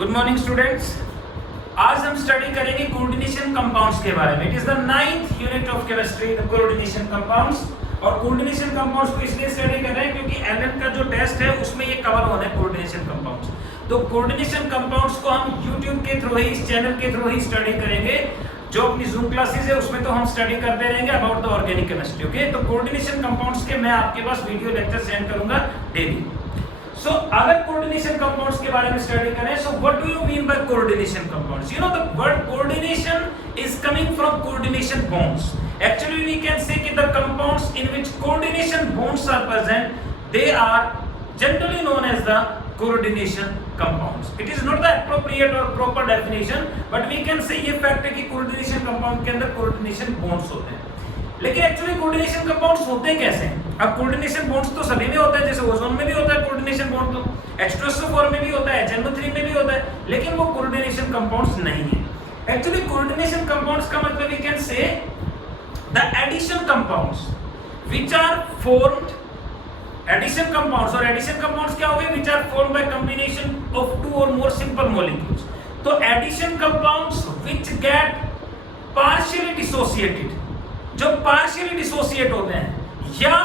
Good morning students. आज हम study करेंगे कोऑर्डिनेशन कंपाउंड्स के बारे में। It is the 9th unit of chemistry, the coordination compounds. और कोऑर्डिनेशन कंपाउंड्स को इसलिए स्टडी कर रहे हैं क्योंकि एलएन का जो टेस्ट है उसमें ये कवर होना है कोऑर्डिनेशन कंपाउंड्स। तो कोऑर्डिनेशन कंपाउंड्स को हम YouTube के थ्रू ही, इस चैनल के थ्रू ही स्टडी करेंगे। जो अपनी जूम क्लासेस है उसमें तो हम स्टडी करते रहेंगे about the organic chemistry. Okay, तो कोऑर्डिनेशन कंपाउंड्स के मैं आपके पास वीडियो लेक्चर सेंड करूंगा डेली। सो अगर कोऑर्डिनेशन कंपाउंड्स के बारे में स्टडी करें, so what do you mean by coordination compounds? You know the word coordination is coming from coordination bonds. Actually we can say that the compounds in which coordination bonds are present, they are generally known as the coordination compounds. It is not the appropriate or proper definition, but we can say ये fact है कि coordination compound के अंदर coordination bonds होते हैं। लेकिन actually coordination compounds होते कैसे हैं? अब कोऑर्डिनेशन बॉन्ड्स तो सभी में होता है, जैसे ओजोन में भी होता है कोऑर्डिनेशन बॉन्ड, तो H2SO4 में भी होता है, HNO3 में भी होता है, लेकिन वो कोऑर्डिनेशन कंपाउंड्स नहीं है। एक्चुअली कोऑर्डिनेशन कंपाउंड्स का मतलब we can say the addition compounds which are formed, addition compounds. और एडिशन कंपाउंड्स क्या हो गए? Which are formed by combination of two or more simple molecules. तो addition compounds which get partially dissociated, जो partially dissociate होते हैं या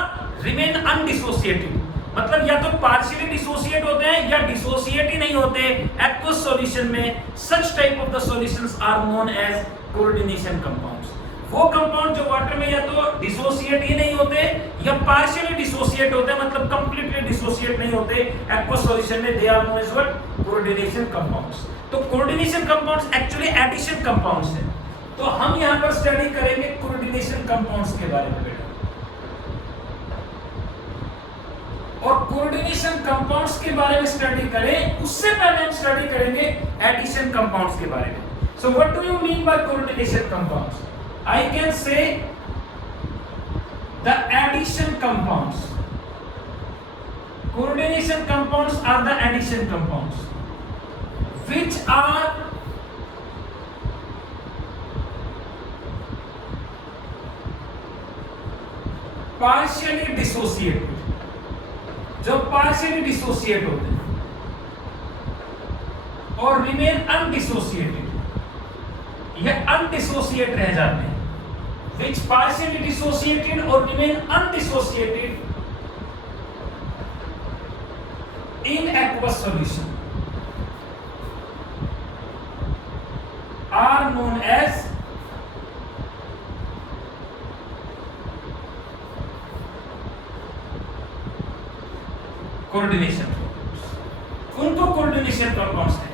remain undissociated, मतलब या तो पार्शियली डिसोसिएट होते हैं या डिसोसिएट ही नहीं होते एक्वस सॉल्यूशन में। Such type of the solutions are known as coordination compounds. वो कंपाउंड जो वाटर में या तो डिसोसिएट ही नहीं होते या पार्शियली डिसोसिएट होते हैं, मतलब कंप्लीटली डिसोसिएट नहीं होते एक्वस सॉल्यूशन में, they are known as what? Coordination compounds. तो coordination compounds actually addition compounds हैं। तो हम यहां पर स्टडी करेंगे कोऑर्डिनेशन कंपाउंड्स के बारे में बेटा। और कोऑर्डिनेशन कंपाउंड्स के बारे में स्टडी करें उससे पहले हम स्टडी करेंगे एडिशन कंपाउंड्स के बारे में। सो what do you mean by coordination compounds? I can say the addition compounds. Coordination compounds are the addition compounds which are partially dissociated, जो partially dissociate होते हैं और remain undissociated, ये undissociate रह जाते हैं, which partially dissociated or remain undissociated in aqueous solution are known as coordination compounds. उनको coordination compounds हैं।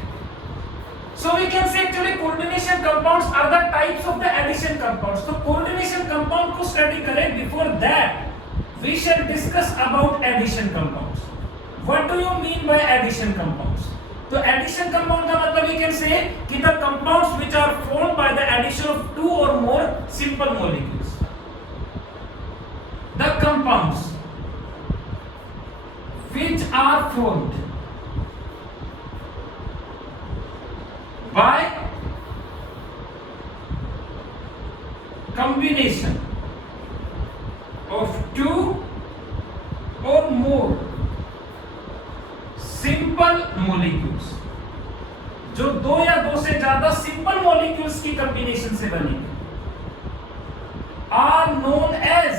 So we can say actually coordination compounds are the types of the addition compounds. तो coordination compound को study करें, before that we shall discuss about addition compounds. What do you mean by addition compounds? तो addition compound का मतलब we can say कि the compounds which are formed by the addition of two or more simple molecules. The compounds which are formed by combination of two or more simple molecules, जो दो या दो से ज्यादा simple molecules की combination से बनी, are known as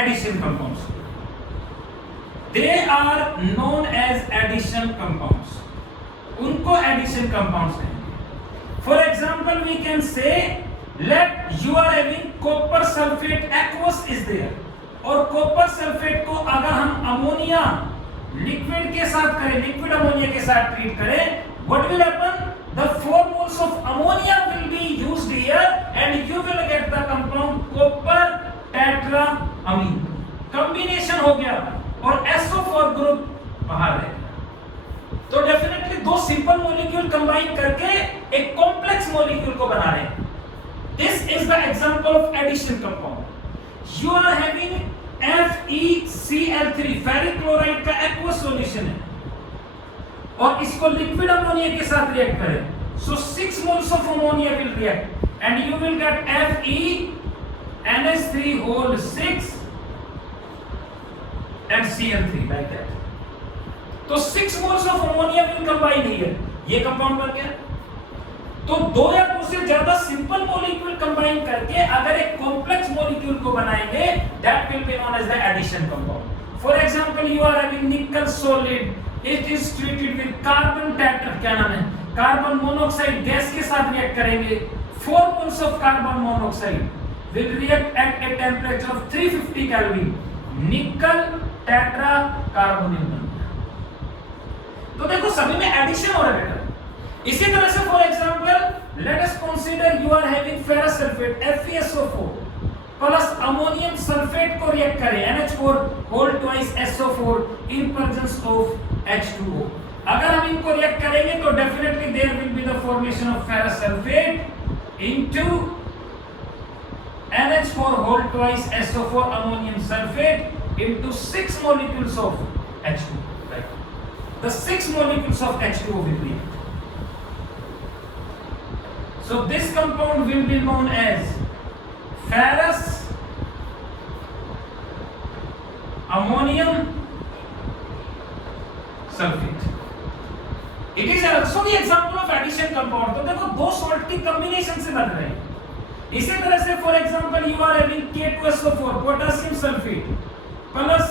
addition compounds. They are known as addition compounds. उनको addition compounds कहेंगे। For example, we can say let you are having copper sulfate aqueous is there, और copper sulfate को अगर हम ammonia liquid के साथ करें, liquid ammonia के साथ ट्रीट करें, what will happen? The 4 moles of ammonia will be used here and you will get the compound copper tetraamine. Combination हो गया और SO4 ग्रुप बाहर है। तो डेफिनेटली दो सिंपल मॉलिक्यूल कंबाइन करके एक कॉम्प्लेक्स मॉलिक्यूल को बना रहे हैं। This is the example of addition compound. You are having FeCl3 ferric chloride का एक्वस सॉल्यूशन है और इसको लिक्विड अमोनिया के साथ रिएक्ट करें, सो 6 moles of ammonia will react and you will get FeNH3 whole 6 and Cl3 like that. तो 6 moles of ammonia will combine here. ये compound बन गया. तो दो या दो से ज्यादा सिंपल मॉलिक्यूल कंबाइन करके अगर एक कॉम्प्लेक्स मॉलिक्यूल को बनाएंगे, that will be known as the addition compound. For example, you are having nickel solid. It is treated with carbon tetra, क्या नाम है, कार्बन मोनोऑक्साइड गैस के साथ रिएक्ट करेंगे. 4 moles of carbon monoxide will react at a temperature of 350 Kelvin. निकल tetra carbonyl बन गया. तो देखो सभी में एडिशन हो रहा है बेटा. इसी तरह से for example let us consider you are having ferrous sulphate FeSO4 plus ammonium sulphate को रिएक्ट करें NH4 whole twice SO4 in presence of H2O. अगर हम इनको रिएक्ट करेंगे तो definitely there will be the formation of ferrous sulphate into NH4 whole twice SO4 ammonium sulfate into 6 molecules of H2. Right? The 6 molecules of H2O will be. So this compound will be known as ferrous ammonium sulfate. It is also the example of addition compound. तो देखो दो salt की combination से बन रहे हैं. इसी तरह से for example you are having K2SO4 potassium sulphate plus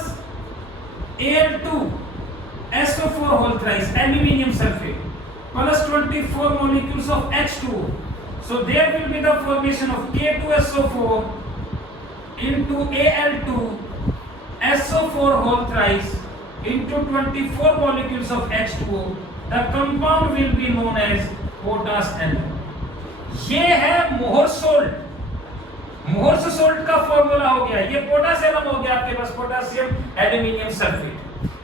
Al2SO4 whole thrice aluminium sulphate plus 24 molecules of H2O. So there will be the formation of K2SO4 into Al2SO4 whole thrice into 24 molecules of H2O. The compound will be known as potash alum. ये है मोहर salt. मोहर salt का formula हो गया. ये potash alum हो गया आपके पास पोटेशियम एल्यूमिनियम सल्फेट.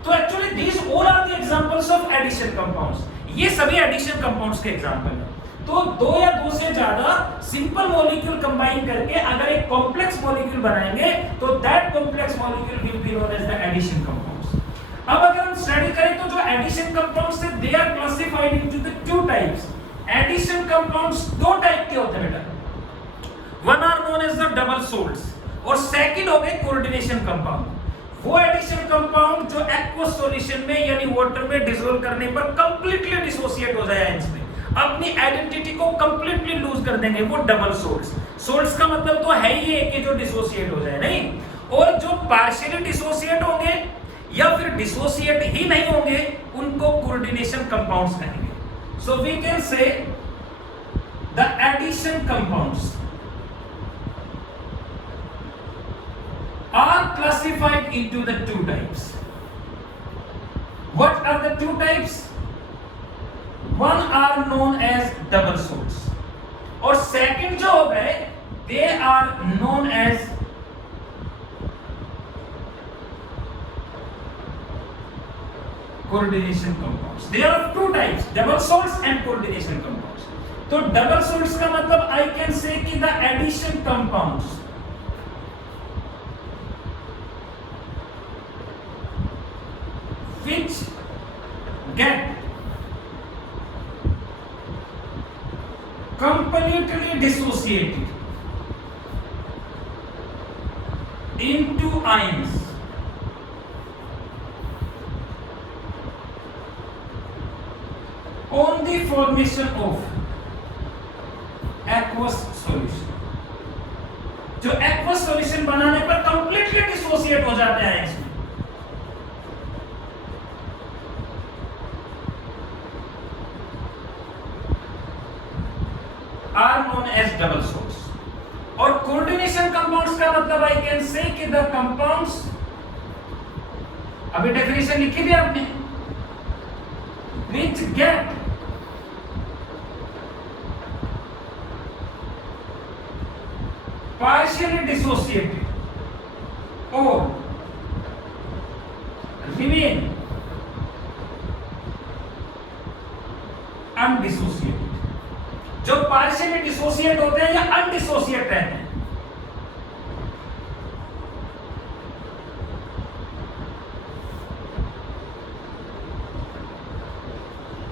तो actually these all are the examples of addition compounds. ये सभी एडिशन कंपाउंड्स के एग्जांपल हैं. तो दो या दो से ज्यादा सिंपल मॉलिक्यूल कंबाइन करके अगर एक कॉम्प्लेक्स मॉलिक्यूल बनाएंगे तो that complex molecule will be known as the addition compounds. अब अगर हम स्टडी करें तो जो एडिशन कंपाउंड्स है they are classified into the two types. Addition compounds दो टाइप के होते हैं बेटा. One are known as the double salts और सेकंड हो गए कोऑर्डिनेशन कंपाउंड. वो एडिशन कंपाउंड जो एक्वस सॉल्यूशन में यानी वाटर में डिसॉल्व करने पर कंप्लीटली डिसोसिएट हो जाए इसमें, अपनी आइडेंटिटी को कंप्लीटली लूज कर देंगे, वो डबल सोल्ट्स. सोल्ट्स का मतलब तो है ही है कि जो डिसोसिएट हो जाए नहीं. और जो पार्शियली डिसोसिएट होंगे या फिर डिसोसिएट ही नहीं होंगे उनको कोऑर्डिनेशन कंपाउंड्स कहेंगे. So we can say the addition compounds are classified into the two types. What are the two types? One are known as double salts और second जो हो गए they are known as coordination compounds. There are two types, double salts and coordination compounds. तो double salts का मतलब I can say कि the addition compounds which get completely dissociated into ions on the formation of aqueous solution. जो aqueous solution बनाने पर completely dissociate हो जाते हैं इसमें, are known as double salts. और coordination compounds का मतलब I can say कि the compounds, अभी definition लिखी थी आपने, which get partially dissociated or remain undissociated. जो पार्शियली डिसोसिएट होते हैं या अनडिसोसिएट रहते हैं,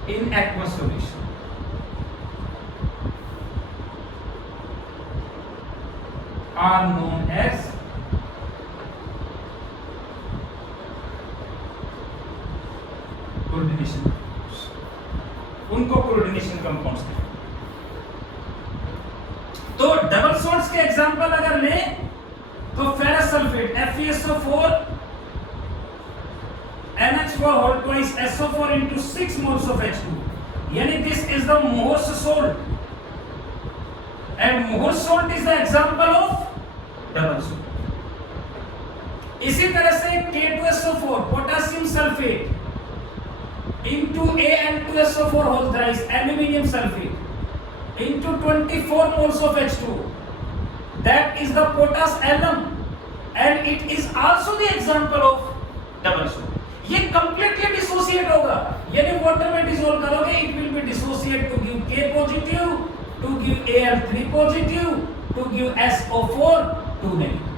in aqueous solution are known as coordination compounds, उनको कोऑर्डिनेशन कंपाउंड्स कहते हैं। तो डबल सॉल्ट्स के एग्जांपल अगर लें तो ferrous sulphate FeSO4 NH4 whole twice SO4 into 6 moles of H2, यानी this is the Morse salt and Morse salt is the example of double salt। इसी तरह से K2SO4 potassium sulfate into Al2SO4 whole thrice aluminium sulfate into 24 moles of H2, that is the potash alum and it is also the example of double salt। ये completely dissociate होगा, यानी water में dissolve करोगे it will be dissociate to give K positive, to give Al3 positive, to give SO4 2 negative।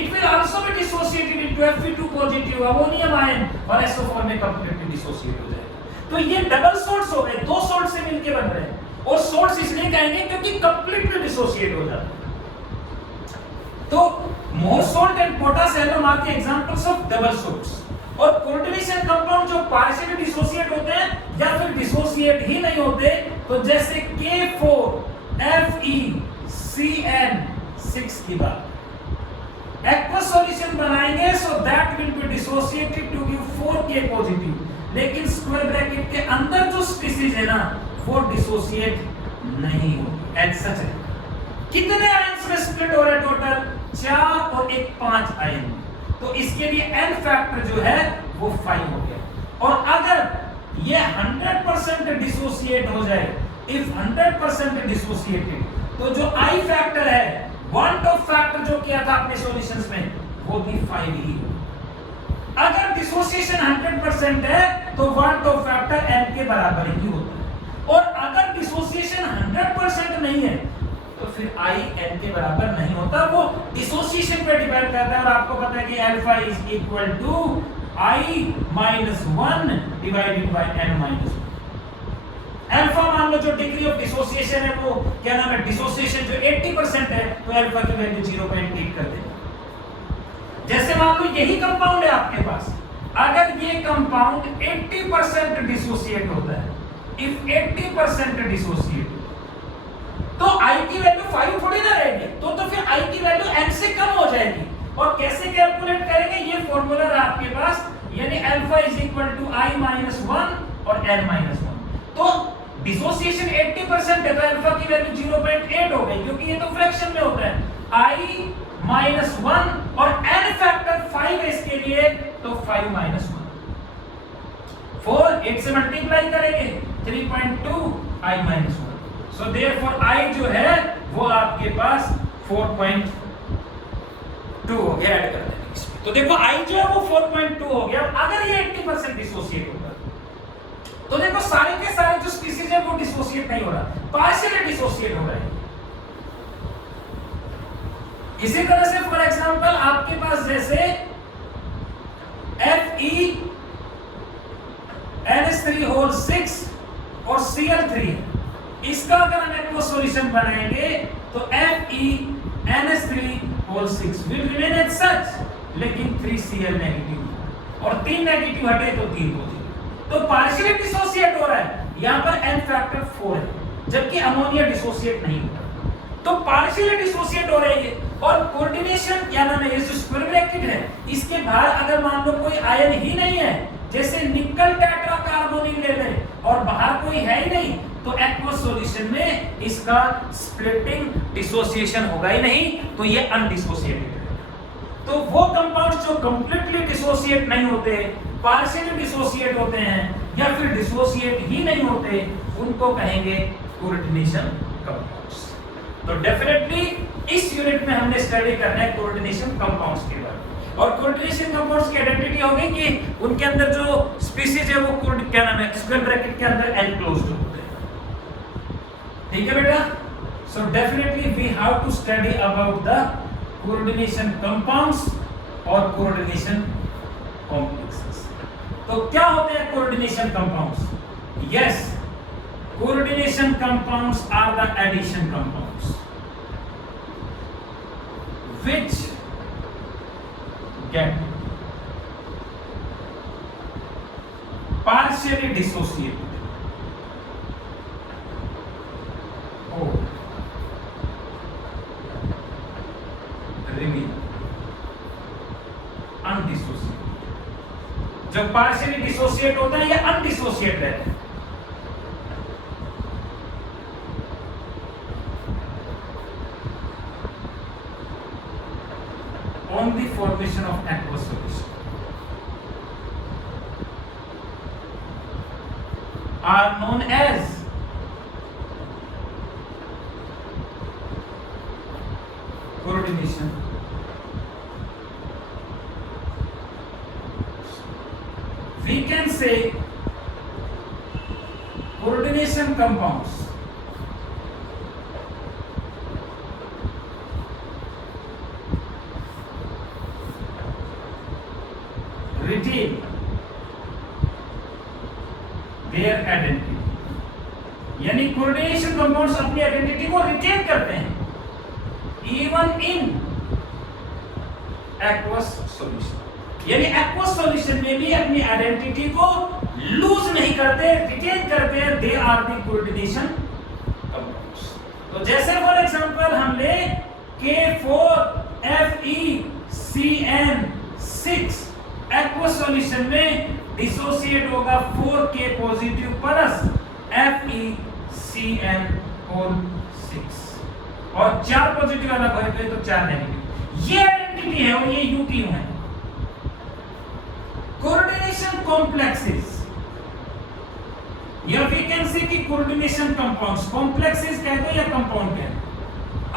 It will also be dissociated into Fe2 positive ammonium ion और SO4 में completely dissociate हो जाएगा। तो ये double salts हो गए, दो salt से मिलके बन रहे हैं और सॉल्ट्स इसलिए कहेंगे क्योंकि completely dissociate हो जाता है। तो Morse salt and potash alum are the examples of double salts। और कोऑर्डिनेशन कंपाउंड जो पार्शियली डिसोसिएट होते हैं या फिर डिसोसिएट ही नहीं होते, तो जैसे K4FeCN6 की बात, एक्वस सॉल्यूशन बनाएंगे so that will be dissociated to give 4K positive, लेकिन स्क्वायर ब्रैकेट के अंदर जो स्पीशीज है ना वो डिसोसिएट नहीं होगी एज सच है। कितने आयंस में स्प्लिट हो रहा है टोटल? 4 और 1 5 आयन। तो इसके लिए n फैक्टर जो है वो 5 हो गया। और अगर ये 100% डिसोसिएट हो जाए, इफ 100% डिसोसिएटेड, तो जो I फैक्टर है, वन ऑफ फैक्टर जो किया था अपने सॉल्यूशंस में, वो भी 5 ही हो। अगर डिसोसिएशन 100% है तो वन ऑफ फैक्टर n के बराबर ही होता है, और अगर डिसोसिएशन 100% नहीं है तो फिर I n के बराबर नहीं होता, वो डिसोसिएशन पे डिपेंड करता है। और आपको पता है कि alpha is equal to I-1 divided by n-1। Alpha मान लो जो डिग्री ऑफ डिसोसिएशन है वो क्या नाम है, डिसोसिएशन जो 80% है, तो अल्फा की वैल्यू 0.8 कर देना। जैसे मान लो यही कंपाउंड है आपके पास, अगर ये कंपाउंड 80% डिसोसिएट होता है, इफ 80% डिसोसिएट, तो I की वैल्यू 5 थोड़ी ना रहेगी, तो फिर I की वैल्यू n से कम हो जाएगी। और कैसे कैलकुलेट करेंगे, ये फॉर्मूला है आपके पास, यानी alpha is equal to I-1 और n-1। तो डिसोसिएशन 80% है तो अल्फा की वैल्यू 0.8 हो गई, क्योंकि ये तो फ्रैक्शन में होता है। I-1 और n फैक्टर 5 है इसके लिए, तो 5-1 4 8 से मल्टीप्लाई करेंगे 3.2 I-1। सो देयरफॉर I जो है वो आपके पास 4.2 हो गया, ऐड कर देंगे इसमें। तो देखो I जो है वो 4.2 हो गया। अगर ये 80% डिसोसिएट होगा तो देखो सारे के सारे जो स्पीशीज है वो डिसोसिएट नहीं हो रहा, पार्शियली डिसोसिएट हो रहा है। इसी तरह से फॉर एग्जांपल आपके पास जैसे FeNH3 और Cl3, इसका अगर हम एक सॉल्यूशन बनाएंगे तो FeNH3 will remain as such, लेकिन 3Cl नेगेटिव और 3 नेगेटिव हटे तो 3 पॉजिटिव, तो पार्शियली डिसोसिएट हो रहा है। यहाँ पर n फैक्टर 4 है, जबकि अमोनिया डिसोसिएट नहीं होता, तो पार्शियली डिसोसिएट हो रही है। और कोऑर्डिनेशन क्या नाम है, ये जो स्क्वायर ब्रैकेट है इसके बाहर अगर मान लो कोई आयन ही नहीं है, जैसे निकल टेट्राकार्बोनिल ले लें और बाहर कोई है ही नहीं, तो एक्वस सॉल्यूशन में इसका स्प्लिटिंग डिसोसिएशन होगा ही नहीं, तो ये अनडिसोसिएटेड है। तो वो कंपाउंड्स जो कंप्लीटली डिसोसिएट नहीं होते, पार्शियली डिसोसिएट होते हैं या फिर डिसोसिएट ही नहीं होते, उनको कहेंगे कोऑर्डिनेशन कंपाउंड्स। तो डेफिनेटली इस यूनिट में हमने स्टडी करना है कोऑर्डिनेशन कंपाउंड्स के बारे में। और कोऑर्डिनेशन कंपाउंड्स की आइडेंटिटी होगी कि उनके अंदर जो स्पीशीज है वो क्या नाम है, स्क्वायर ब्रैकेट के अंदर एनक्लोज्ड होते हैं। ठीक है बेटा, so definitely we have to study about the coordination compounds और कोऑर्डिनेशन कॉम्प्लेक्सेस। तो क्या होते हैं coordination compounds? Yes, coordination compounds are the addition compounds which get partially partially dissociated or remain undissociated। जब partially dissociate होता है या undissociate रहता है, on the formation of aqueous solution are known as coordination we can say coordination compounds retain their identity, यानी coordination compounds अपनी identity को retain करते हैं इवन इन एक्वस सॉल्यूशन, यानी एक्वस सॉल्यूशन में भी अपनी आइडेंटिटी को लूज नहीं करते, रिटेन करते हैं। They are the coordination compounds. तो जैसे फॉर एग्जांपल हम ले K4FeCN6 एक्वस सॉल्यूशन में डिसोसिएट होगा 4K पॉजिटिव प्लस FeCN6 और 4 पॉजिटिव अलग होए तो 4 नेगेटिव। ये आइडेंटिटी है और ये यूक्यू है। कोऑर्डिनेशन कॉम्प्लेक्सेस या वी कैन से कि कोऑर्डिनेशन कंपाउंड्स, कॉम्प्लेक्सेस कह दो या कंपाउंड कह दो,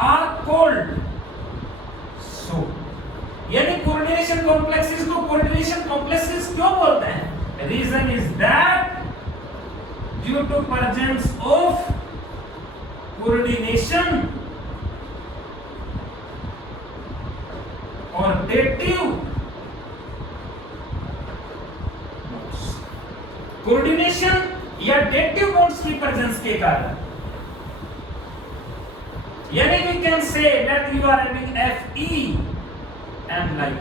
आर कॉल्ड सो, यानी कोऑर्डिनेशन कॉम्प्लेक्सेस को कोऑर्डिनेशन कॉम्प्लेक्सेस क्यों बोलते हैं? Reason is that due to presence of coordination और डेटिव कोऑर्डिनेशन या डेटिव बॉन्ड्स की प्रेजेंस के कारण, यानी we can say that you are having Fe and like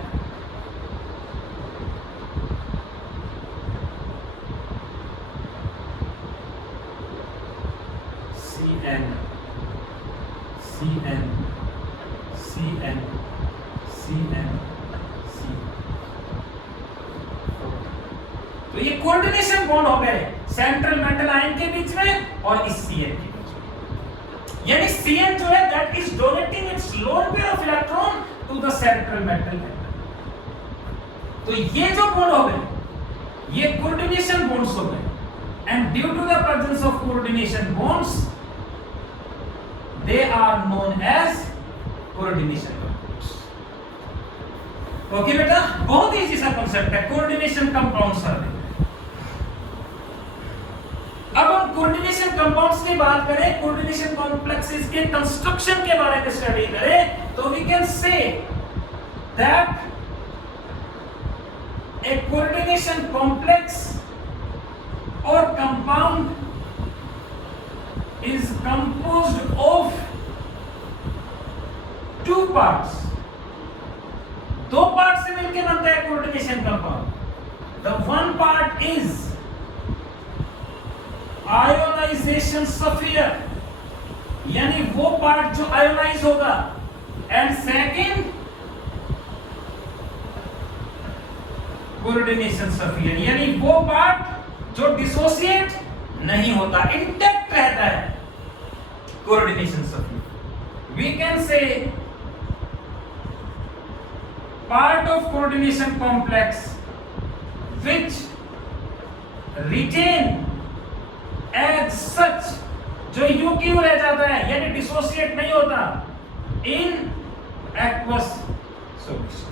CN CN CN CN C। तो ये कोऑर्डिनेशन बॉन्ड हो गए सेंट्रल मेटल आयन के बीच में और इस CN के बीच में, यानी CN जो है that is donating its lone pair of electron to the central metal. तो ये जो बॉन्ड हो गए ये कोऑर्डिनेशन बॉन्ड्स हो गए and due to the presence of coordination bonds they are known as coordination compounds. Okay बेटा, बहुत इजी सा कांसेप्ट है कोऑर्डिनेशन कंपाउंड्स। अब हम कोऑर्डिनेशन कंपाउंड्स की बात करें, कोऑर्डिनेशन कॉम्प्लेक्सेस के कंस्ट्रक्शन के बारे में स्टडी करें तो we can say that a coordination complex or compound is composed of two parts। दो पार्ट से मिलकर बनता है coordination compound. The one part is ionisation sphere, यानी वो पार्ट जो आयोनाइज होगा, एंड सेकंड कोऑर्डिनेशन स्फीयर, यानी वो पार्ट जो डिसोसिएट नहीं होता, इंटैक्ट रहता है coordination sphere. We can say part of coordination complex which retain as such, जो यूक्यू रह जाता है यानी डिसोसिएट नहीं होता इन एक्वस सॉल्यूशन।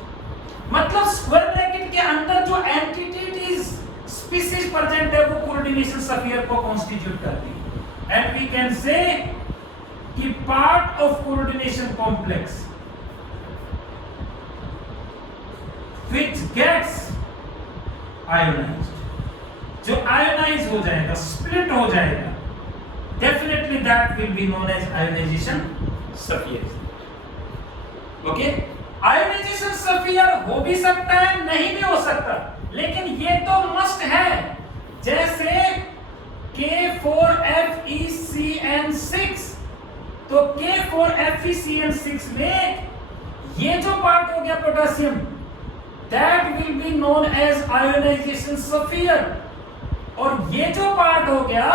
मतलब स्क्वायर ब्रैकेट के अंदर जो एंटिटीज स्पीशीज प्रेजेंट है वो कोऑर्डिनेशन स्फीयर को कॉन्स्टिट्यूट करती है। एंड वी कैन से कि part of coordination complex which gets ionized, जो आयोनाइज हो जाएगा, स्प्लिट हो जाएगा, definitely that will be known as ionization sphere. Okay, ionization sphere हो भी सकता है, नहीं भी हो सकता, लेकिन ये तो मस्ट है जैसे K4FeCN6, तो K4FeCN6 में ये जो पार्ट हो गया potassium, that will be known as ionization sphere, और ये जो पार्ट हो गया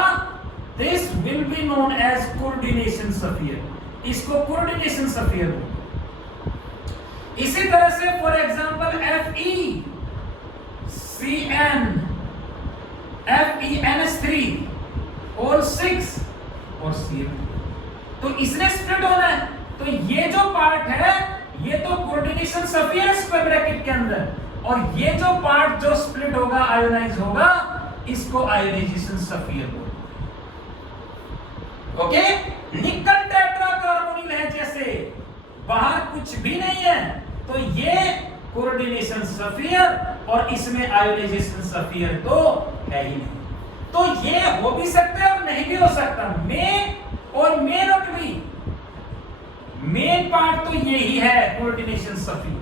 this will be known as coordination sphere, इसको coordination sphere बोलते हैं। इसी तरह से फॉर एग्जांपल FeCN3 और 6 और Cl, तो इसने स्प्लिट होना है, तो ये जो पार्ट है ये तो कोऑर्डिनेशन स्फीयर स्क्वायर ब्रैकेट के अंदर, और ये जो पार्ट जो स्प्लिट होगा आयोनाइज होगा इसको आयोनाइजेशन स्फीयर बोलते हैं। ओके, निकल टेट्राकार्बोनिल है जैसे बाहर कुछ भी नहीं है, तो ये कोऑर्डिनेशन स्फीयर और इसमें आयोनाइजेशन स्फीयर तो है ही नहीं, तो ये हो भी सकता है और नहीं भी हो सकता। मेन और may not be, main part तो यही है कोऑर्डिनेशन स्फीयर।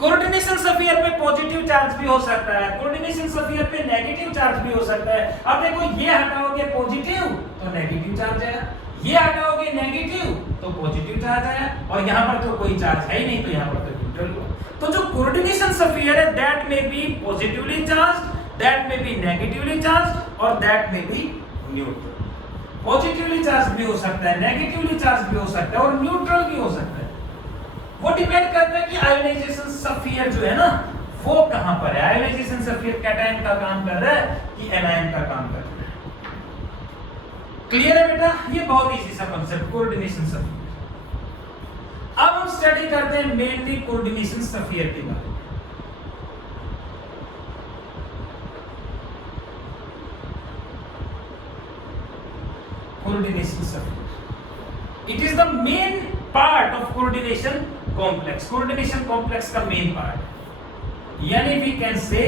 कोऑर्डिनेशन स्फीयर पे पॉजिटिव चार्ज भी हो सकता है, कोऑर्डिनेशन स्फीयर पे नेगेटिव चार्ज भी हो सकता है। अब देखो ये हटाओगे पॉजिटिव तो नेगेटिव चार्ज आया, ये हटाओगे नेगेटिव तो पॉजिटिव चार्ज आया, और यहां पर तो कोई चार्ज है ही नहीं, तो यहां पर तो न्यूट्रल हुआ। तो जो कोऑर्डिनेशन स्फीयर है that may be positively charged, that may be negatively charged, और that may be neutral. Positively charge भी हो सकता है, नेगेटिवली चार्ज भी हो सकता है, और न्यूट्रल भी हो सकता है। वो डिपेंड करता है कि आयोनाइजेशन स्फीयर जो है ना वो कहां पर है। आयोनाइजेशन स्फीयर कैटायन का काम कर रहा है कि एनायन का काम कर रहा है। क्लियर है बेटा? ये बहुत इजी सा कांसेप्ट कोऑर्डिनेशन स्फीयर। अब हम स्टडी करते हैं मेनली कोऑर्डिनेशन स्फीयर के बारे में। Coordination sphere. It is the main part of coordination complex. Coordination complex का main part. यानी we can say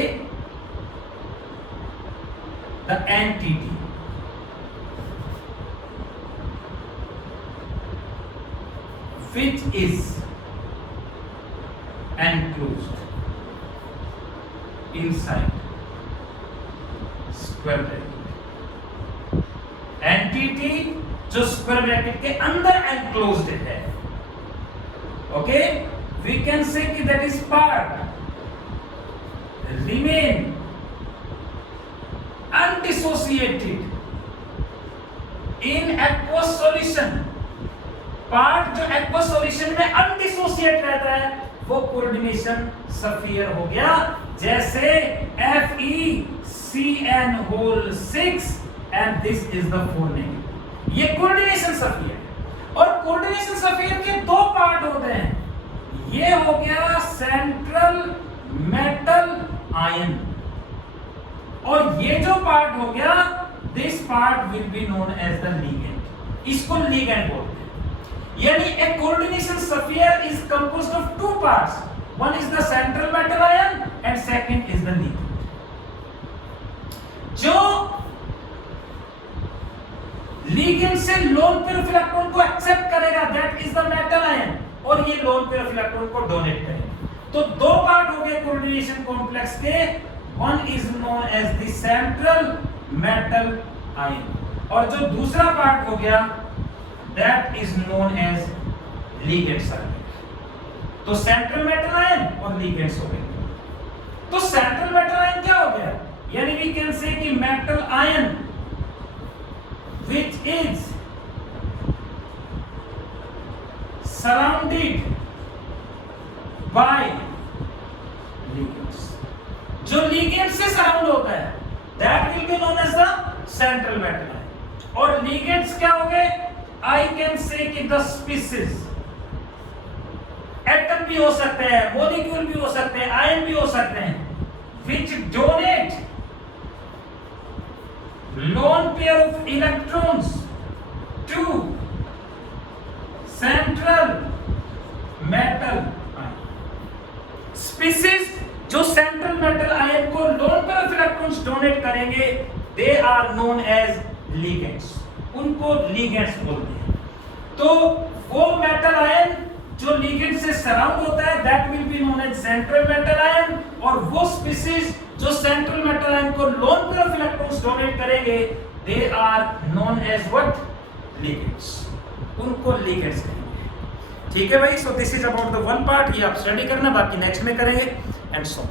the entity which is enclosed inside square bracket. Entity जो स्क्वायर ब्रैकेट के अंदर enclosed है, okay, we can say कि that is part remain undissociated in aqueous solution. Part जो aqueous solution में अनडिसोसिएट रहता है वो कोऑर्डिनेशन स्फीयर हो गया, जैसे FeCN6 and this is the 4 negative। ये कोऑर्डिनेशन स्फीयर है, और कोऑर्डिनेशन स्फीयर के दो पार्ट होते हैं। ये हो गया सेंट्रल मेटल आयन, और ये जो पार्ट हो गया this part will be known as the ligand. इसको लिगेंड बोलते हैं। यानी a coordination sphere is composed of two parts, one is the central metal ion and second is the ligand. जो लिगेंड से लोन पेयर ऑफ इलेक्ट्रॉन को accept करेगा that is the metal ion, और ये lone pair of electron को donate करेगा। तो दो पार्ट हो गए कोऑर्डिनेशन कॉम्प्लेक्स के, one is known as the central metal ion, और जो दूसरा पार्ट हो गया that is known as ligand circuit. तो सेंट्रल मेटल आयन और लिगेंड्स हो गए। तो सेंट्रल मेटल आयन क्या हो गया? यानी वी कैन से कि metal ion which is surrounded by ligands। जो लिगेंड से सराउंड होता है that will be known as the central metal ion। और ligands क्या हो गए? I can say कि the species, एटम भी हो सकते हैं, मॉलिक्यूल भी हो सकते हैं, आयन भी हो सकते हैं, which donate lone pair of electrons to central metal ion। species जो सेंट्रल मेटल आयन को lone pair of electrons donate करेंगे they are known as ligands, उनको लिगेंड्स बोलते हैं। तो वो मेटल आयन जो लिगेंड से सराउंड होता है that will be known as central metal ion, और वो स्पीसीज जो सेंट्रल मेटल आयन को lone pair of electrons donate करेंगे, they are known as what, ligands, उनको लिगेंड्स कहेंगे। ठीक है भाई, so this is about the one part, ये आप स्टडी करना, बाकी नेक्स्ट में करेंगे एंड सो।